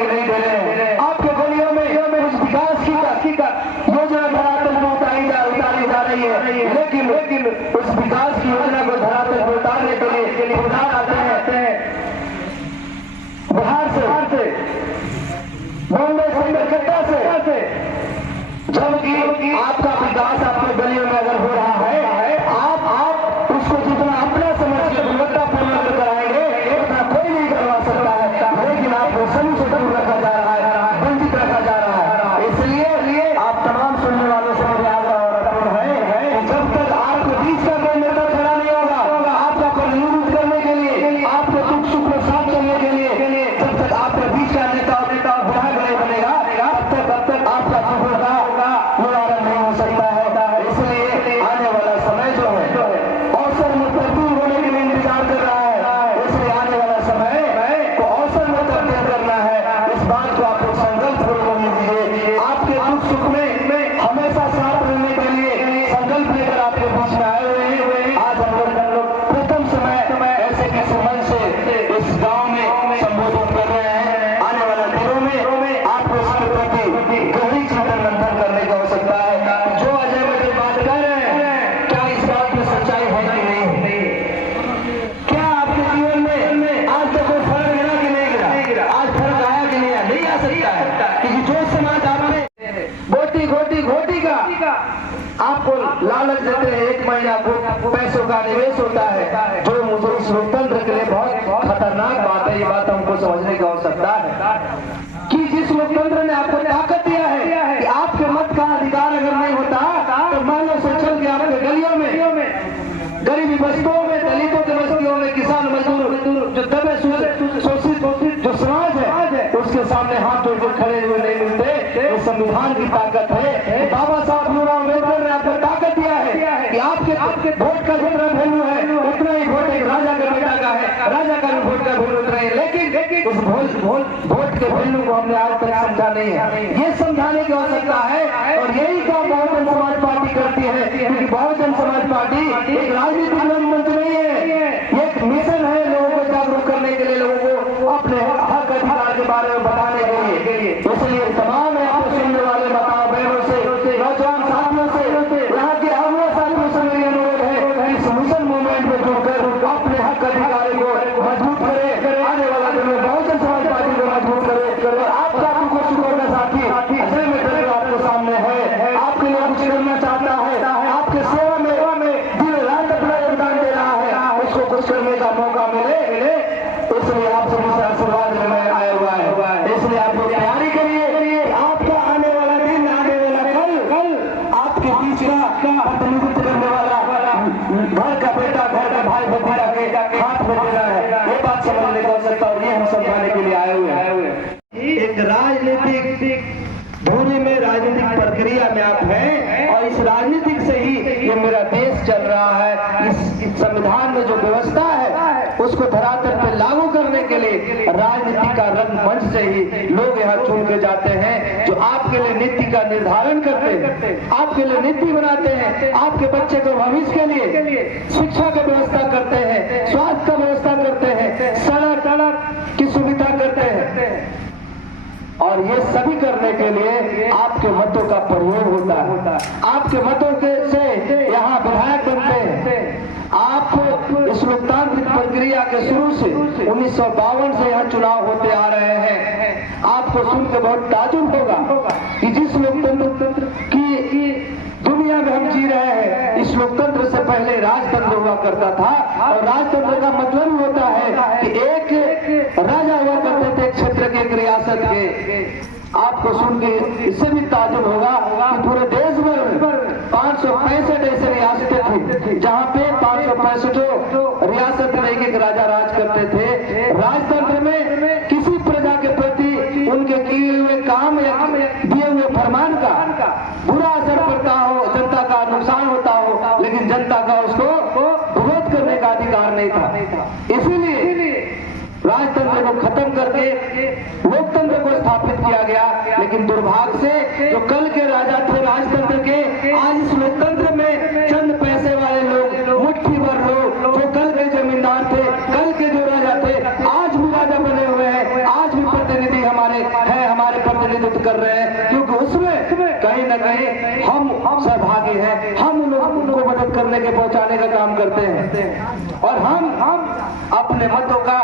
के नहीं दे रहे हैं। आपके गलियों में उस विकास की योजना धरातल पर उतारी जा रही है, लेकिन उस विकास की योजना को धरातल पर उतारने के लिए ठेकेदार आते हैं बिहार से, बॉम्बे से, कलकत्ता से, जबकि आपका विकास आपके गलियों में अगर हो रहा है, आप उसको जितना अपना समझ के गुणवत्तापूर्ण कराएंगे उतना कोई नहीं करवा सकता है, लेकिन आपको सभी से दूर रखा जा रहा है, वंचित रखा जा रहा है। इसलिए आप तमाम सुनने वालों से मेरे आग्रह और अपील है, जब तक आपके बीच का कोई नेता खड़ा नहीं होगा आपका प्रतिनिधित्व करने के लिए, आपके दुख सुख में साथ चलने के लिए, जब तक आपके बीच का नेता विधायक नहीं बनेगा तब तक आपका दुखों का निवारण नहीं हो सकता है। इसलिए आने वाला समय जो है अवसर में तब्दील होने के लिए इंतजार कर रहा है। इसलिए आने वाला समय को अवसर में तब्दील करना है। इस बात को आप लोग संकल्प पूर्वक लीजिए। आपके दुख सुख में हमेशा साथ रहने के लिए संकल्प लेकर आपके बीच में आए हुए हैं। आज हम लोग प्रथम समय ऐसे किसी मंच से इस गांव में संबोधित कर रहे हैं। आने वाले दिनों में आपको इसके प्रति गहरी चिंतन मंथन करने की आवश्यकता है। जो अजय बड़े बात कर रहे हैं, क्या इस बात में सच्चाई है कि नहीं? क्या आपके जीवन में आज तक कोई फर्क गिरा कि नहीं गिरा? आज फर्क आया कि नहीं? नहीं आ सकता है, क्योंकि जो समाज आपने घोटी का आपको लालच देते हैं, 1 महीना पैसों का निवेश होता है, जो मुझे इस लोकतंत्र के लिए बहुत खतरनाक बात है। ये बात हमको समझने की आवश्यकता है कि जिस लोकतंत्र ने आपको ताकत दिया है कि आपके मत का अधिकार अगर नहीं होता तो मानो से चल के आपके गलियों में, गरीबी बस्तियों में, दलितों के बस्तियों में, किसान मजदूर जो दबे शोषित जो समाज है उसके सामने हाथ जोड़ कर खड़े हुए नहीं मिलते। ये संविधान की ताकत है। बाबा साहब भीमराव अम्बेडकर ने आपको ताकत दिया है कि आपके वोट का जितना वैल्यू है उतना ही वोट एक राजा के बेटा का है, राजा का भी वोट का वैल्यू उतना है। लेकिन उस वोट के वैल्यू को हमने आज तक समझा नहीं है। ये समझाने की आवश्यकता है और यही काम बहुजन समाज पार्टी करती है, क्योंकि बहुजन समाज पार्टी एक राजनीतिक मंच नहीं है, एक मिशन है लोगों को जागरूक करने के लिए, लोगों को अपने हक अधिकार के बारे में बताने के लिए। इसलिए तमाम आपको सुनने वाले माताओं बहनों से, नौजवान साथियों से, यहाँ के अगले साथियों से मेरी अनुरोध है इस मिशन मूवमेंट में जुड़कर अपने हक अधिकार को मजबूत करें। आने वाला दिन में बहुजन समाज पार्टी को मजबूत करें और आपका दुख सुख का साथी अजय मित्र आपके सामने है, आपके लिए कुछ करना चाहता है, आपके सेवा में दिन रात अपना योगदान दे रहा है, उसको कुछ करने का मौका मिले। इसलिए आप सभी से आशीर्वाद में आया हुआ है। इसलिए आप लोग तैयारी करिए, आपका आने वाला दिन, आने वाला कल आपके बीच का प्रतिनिधित्व करने वाला घर का बेटा, घर का भाई भतीजा के हाथ में देना है। ये बात समझने की आवश्यकता और ये हम समझाने के लिए आए हुए हैं। एक राजनीतिक धोने में, राजनीतिक प्रक्रिया में आप हैं और इस राजनीतिक से ही ये मेरा देश चल रहा है। इस संविधान में जो व्यवस्था है उसको धरातल पे लागू करने के लिए राजनीति का रंगमंच से ही लोग यहाँ चुन के जाते हैं, जो आपके लिए नीति का निर्धारण करते हैं, आपके लिए नीति बनाते हैं, आपके बच्चे के भविष्य के लिए शिक्षा की व्यवस्था करते हैं, स्वास्थ्य का व्यवस्था करते हैं, सड़क की सुविधा करते हैं। और ये सभी करने के लिए आपके मतों का प्रयोग होता है। आपके मतों से यहाँ विधायक बनते हैं। आप इस लोकतांत्रिक प्रक्रिया के शुरू से 1952 से यहाँ चुनाव होते आ रहे हैं। आपको सुन के बहुत ताजुब होगा कि जिस लोकतंत्र की दुनिया में हम जी रहे हैं, इस लोकतंत्र से पहले राजतंत्र हुआ करता था। और राजतंत्र का मतलब होता है कि एक राजा हुआ करते थे क्षेत्र के, एक रियासत के। आपको सुन के इससे भी ताजुब होगा कि पूरे देश में 565 ऐसे रियासतें थी जहाँ पे 565 रियासत में एक राजा राज करते थे। राजतंत्र में किसी प्रजा के प्रति उनके किए हुए काम या दिए हुए फरमान का बुरा असर पड़ता हो, जनता का नुकसान होता हो, लेकिन जनता का उसको विरोध करने का अधिकार नहीं था। इसीलिए राजतंत्र को खत्म करके लोकतंत्र को स्थापित किया गया। लेकिन दुर्भाग्य से जो कल के राजा थे राजतंत्र के, आज इस लोकतंत्र में चंद पैसे वाले लोग, मुट्ठी भर लोग, जो कल के जमींदार थे, कल के जो राजा थे, आज भी राजा बने हुए हैं, आज भी प्रतिनिधि हमारे प्रतिनिधित्व कर रहे हैं, क्योंकि उसमें कहीं न कहीं हम सहभागी हैं, हम उनको मदद करने के पहुंचाने का काम करते हैं और हम अपने मतों का